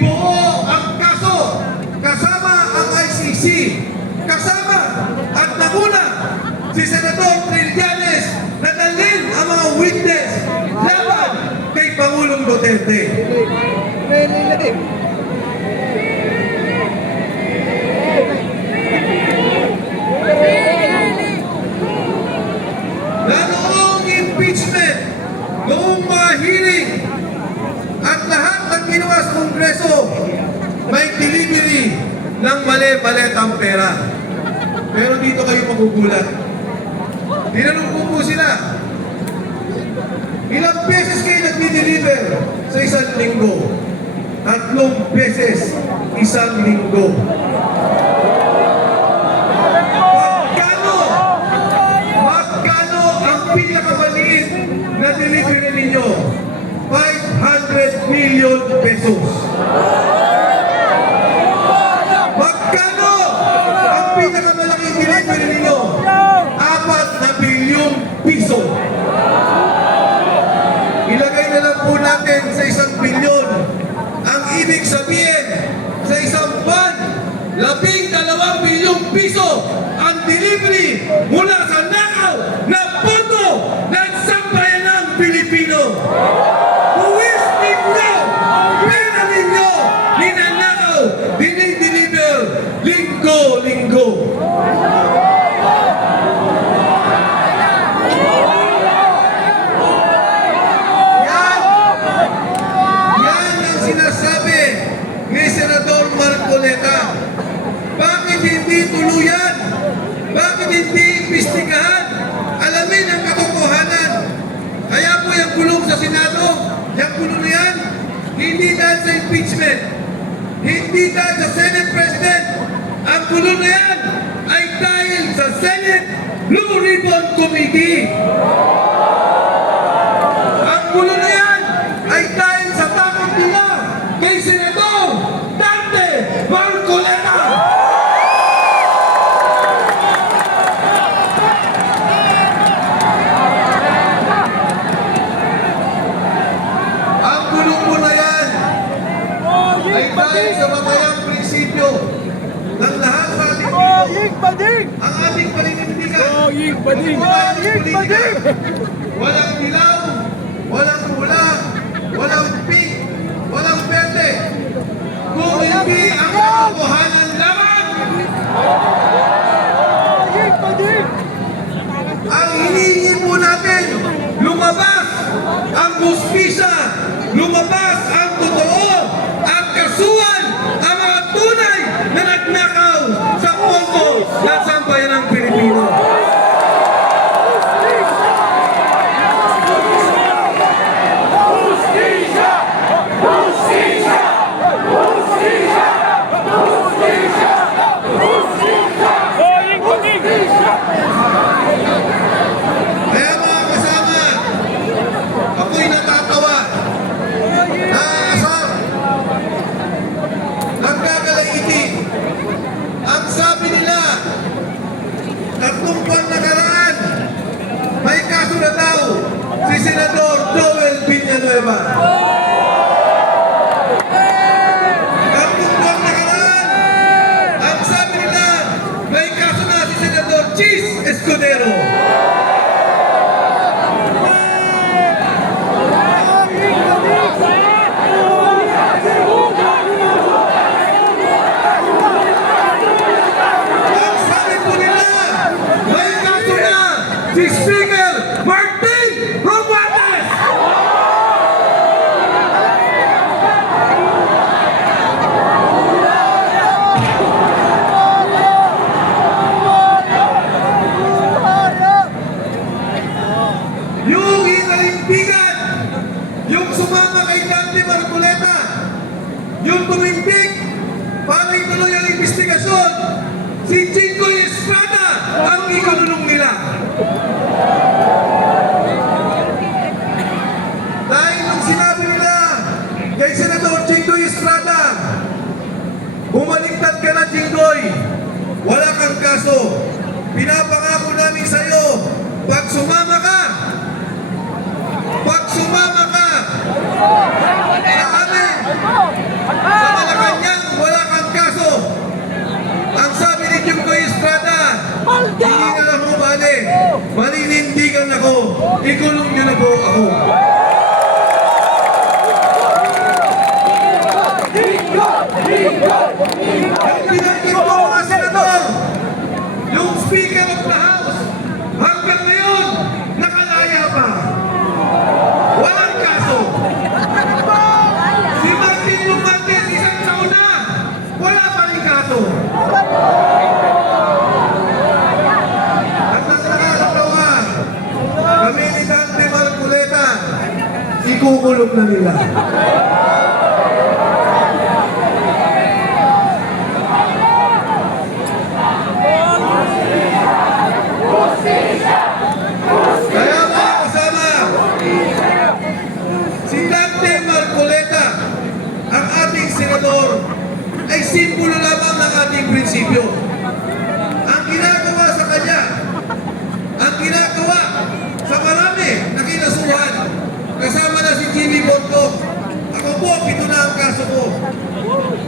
Binuo ang kaso, kasama ang ICC, kasama at naguna si Senador Trillanes na dalhin ang mga witness laban kay Pangulong Duterte. Na noong impeachment, noong mga hearing, at lahat ng ginawa sa Kongreso, may delivery ng mali-maletang pera. Pero dito kayo magugulat. Tinanong ko po sila, ilang beses kayo nag-deliver sa isang linggo? 3 beses isang linggo. Magkano ang pinakamaliit na delivery ninyo? 500 million pesos. Magkano ang pinakamalaking delivery ninyo? 4 na bilyong piso. Ilagay na lang po natin sa 1 bilyon. Ang ibig sabihin, sa isang buwan, 12 bilyong piso ang delivery mula sa nakaw na pondo ng sambayanang Pilipino. Buwis ninyo, pera ninyo, ninanakaw, dinideliver, linggo-linggo. Yan ang sinasabi ni Senador Marcoleta. Bakit hindi tuluyan? Bakit hindi imbestigahan? Alamin ang katotohanan. Kaya po yung kulong sa Senado, yung kulong na yan, hindi dahil sa impeachment, hindi dahil sa Senate President. Ang kulong na yan ay dahil sa Senate Blue Ribbon Committee. Ang kulong na yan ay dahil sa takot nila kay Senador Dante Marcoleta. Ang kulong po na yan ay dahil sa matayang prinsipyo ng lahat sa ating dito. Ang ating paninindigan. Walang dilaw, walang pula, walang pink, walang verde. Kung hindi ang katotohanan lamang, ang hinihingi po natin, lumabas ang hustisya, lumabas ang totoo, ang kasuhan, ang mga tunay na nagnakaw sa pondo ng sambayanang Pilipino. Kaya mga kasama, ako'y natatawa, naaasar, nagkakalaiti. Ang sabi nila, 3 buwan nakaraan, may kaso na daw si Senador Joel Villanueva. 3 buwan nakaraan, ang sabi nila, may kaso na si Senador Chis Escudero. Ang sabi po nila, may kaso na si Speaker Martin Romualdez. Yung hinalimpigan, yung sumama kay Dante Marcoleta, yung tumimpik para ituloy ang investigasyon, si Jinggoy Estrada ang ikulong nila. Dahil nung sinabi nila kay Senador Jinggoy Estrada, bumaliktad ka na Jinggoy, wala kang kaso. Pinapangako namin sa iyo, pag sumama ka sa amin, sa panindigan ako, ikulong niyo na po ako. Yung pinagkit ko mga senador, yung Speaker of the House, hanggang ngayon, nakalaya pa. Walang kaso. Si Martin Romualdez, isang taon na, wala pa rin kaso. At ang nakakatawa, kami ni Dante Marcoleta, ikukulong na nila. Kaya mga kasama, si Dante Marcoleta, ang ating senador, ay simbolo lamang ng ating prinsipyo. Ang ginagawa sa kanya, ang ginagawa sa marami na kinasuhan, kasama na si Jimmy Bongo, ako po, 7 na ang kaso ko,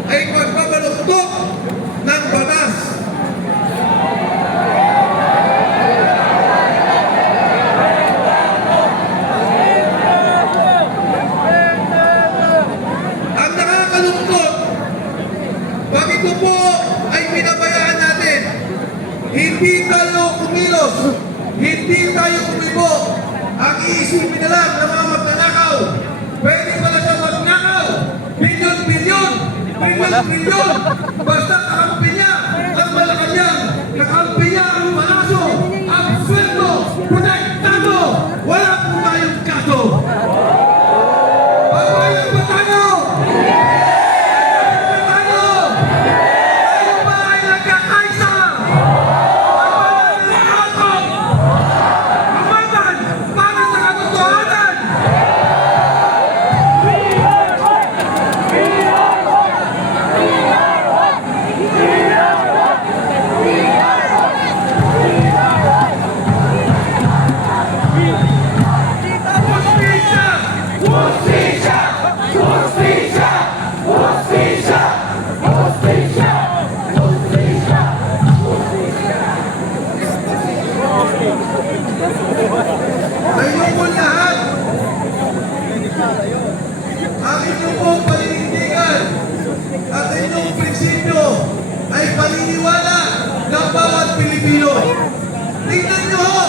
ay pagpabaluktok ng batas. Ang nakakalungkot, pag ito po ay pinabayaan natin, hindi tayo kumilos, hindi tayo kumibo. Ang iisipin na lang ng mga magnanakaw, pwede pala siya magnakaw, bilyon-bilyon, trilyon-trilyon, basta kakampi niya ang Malacanang, kakampi niya ang Malaso, ang sweldo, protektado, wala po tayong kaso. Pagbayang ba tayo? Tayo ba ay nagkakaisa? Lumaban para sa katotohanan! Hustisya! Hustisya! Hustisya! Hustisya! Hustisya! Sa inyong po lahat, ang inyong pong paninindigan at inyong prinsipyo ay paniniwala ng bawat Pilipino. Tingnan nyo ho!